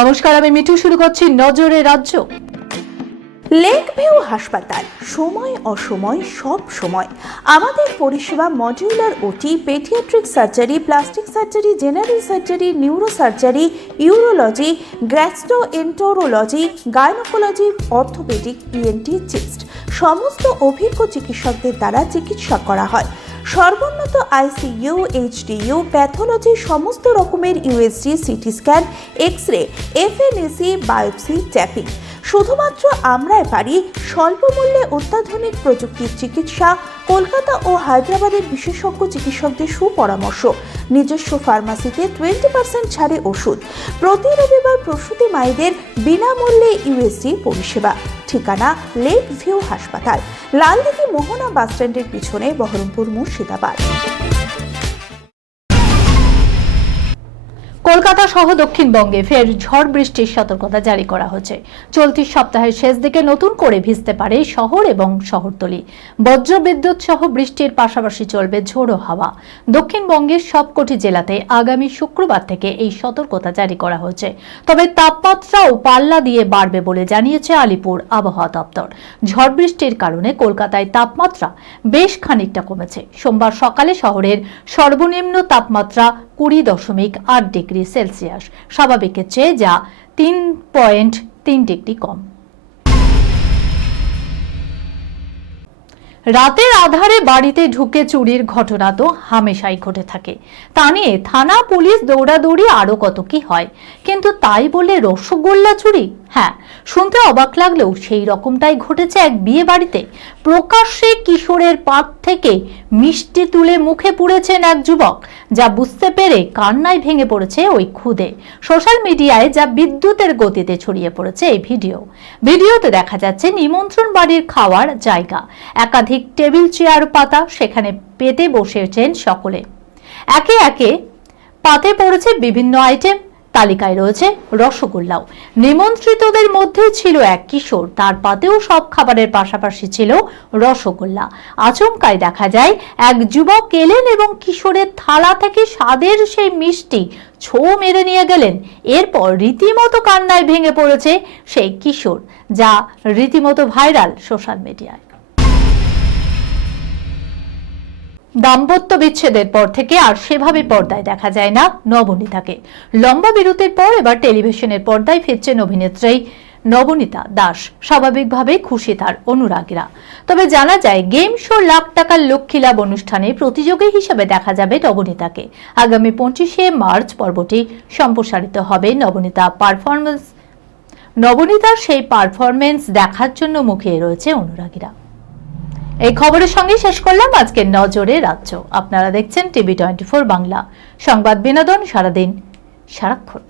নমস্কার, আমি মিঠু। শুরু করছি নজরে রাজ্য। লেক ভিউ হাসপাতাল, সময় অসময় সব সময় আমাদের পরিষেবা modular OT, paediatric surgery, plastic surgery, general surgery, neuro surgery, urology, gastroenterology, gynaecology, orthopaedic, ENT, chest সমস্ত অভিজ্ঞ চিকিৎসকদের দ্বারা চিকিৎসা করা হয়। সর্বোন্নত আইসিইউ, এইচডিইউ, প্যাথোলজি, সমস্ত রকমের USG, CT scan, X ray, FNAC, biopsy, tapping. শুধুমাত্র আমরাই পারি স্বল্প মূল্যে অত্যাধুনিক প্রযুক্তির চিকিৎসা। কলকাতা ও হায়দ্রাবাদের বিশেষজ্ঞ চিকিৎসকদের সুপরামর্শ, নিজস্ব ফার্মাসিতে 20% ছাড়ে ওষুধ, প্রতি রবিবার প্রসূতি মায়েদের বিনামূল্যে ইউএসজি পরিষেবা। ঠিকানা লেক ভিউ হাসপাতাল, লালদিঘি মোহনা বাসস্ট্যান্ডের পিছনে, বহরমপুর, মুর্শিদাবাদ। কলকাতা সহ দক্ষিণবঙ্গে ফের ঝড় বৃষ্টির সতর্কতা জারি করা হয়েছে। চলতি সপ্তাহের শেষ দিকে নতুন করে ভিজতে পারে শহর এবং শহরতলি। বজ্রবিদ্যুৎ সহ বৃষ্টির পাশাপাশি চলবে ঝোড়ো হাওয়া। দক্ষিণবঙ্গের সবকটি জেলাতে আগামী শুক্রবার থেকে এই সতর্কতা জারি করা হয়েছে। তবে তাপমাত্রাও পাল্লা দিয়ে বাড়বে বলে জানিয়েছে আলিপুর আবহাওয়া দপ্তর। ঝড় বৃষ্টির কারণে কলকাতায় তাপমাত্রা বেশ খানিকটা কমেছে। সোমবার সকালে শহরের সর্বনিম্ন তাপমাত্রা 20.8 ডিগ্রি সেলসিয়াস, স্বাভাবিকের চেয়ে যা 3.3 ডিগ্রি কম। রাতের আধারে বাড়িতে ঢুকে চুরির ঘটনা তো হামেশাই ঘটে থাকে। তা নিয়ে থানা পুলিশ দৌড়াদৌড়ি আরো কত কি হয়, কিন্তু তাই বলে রসগোল্লা চুরি? হ্যাঁ, শুনতে অবাক লাগলেও সেই রকমটাই ঘটেছে এক বিয়ে বাড়িতে। প্রকাশ্যে কিশোরের পাত থেকে মিষ্টি তুলে মুখে পুড়েছেন এক যুবক, যা বুঝতে পেরে কান্নায় ভেঙে পড়েছে ওই খুদে। সোশ্যাল মিডিয়ায় যা বিদ্যুতের গতিতে ছড়িয়ে পড়েছে এই ভিডিওতে দেখা যাচ্ছে নিমন্ত্রণ বাড়ির খাওয়ার জায়গা, একাধিক টেবিল চেয়ার পাতা, সেখানে পেতে বসেছেন সকলে। একে একে পাতে পড়েছে বিভিন্ন আইটেম, তালিকায় রয়েছে রসগোল্লাও। নিমন্ত্রিতদের মধ্যে ছিল এক কিশোর, তার পাতেও সব খাবারের পাশাপাশি ছিল রসগোল্লা। আচমকায় দেখা যায় এক যুবক এলেন এবং কিশোরের থালা থেকে স্বাদের সেই মিষ্টি ছো মেরে নিয়ে গেলেন। এরপর রীতিমতো কান্নায় ভেঙে পড়েছে সেই কিশোর, যা রীতিমতো ভাইরাল সোশ্যাল মিডিয়ায়। দাম্পত্য বিচ্ছেদের পর থেকে আর সেভাবে পর্দায় দেখা যায় না নবনীতাকে। লম্বা বিরতির পর এবার টেলিভিশনের পর্দায় ফিরছেন অভিনেত্রী নবনীতা দাস। স্বাভাবিকভাবে খুশি তার অনুরাগীরা। তবে জানা যায় গেম শো লাখ টাকার লক্ষ্মী লাভ অনুষ্ঠানে প্রতিযোগী হিসেবে দেখা যাবে নবনীতাকে। আগামী 25শে মার্চ পর্বটি সম্প্রসারিত হবে। নবনীতার সেই পারফরমেন্স দেখার জন্য মুখিয়ে রয়েছে অনুরাগীরা। এই খবরের সঙ্গে শেষ করলাম আজকের নজরে রাজ্য। আপনারা দেখছেন টিভি 24 বাংলা, সংবাদ বিনোদন সারাদিন সারাক্ষণ।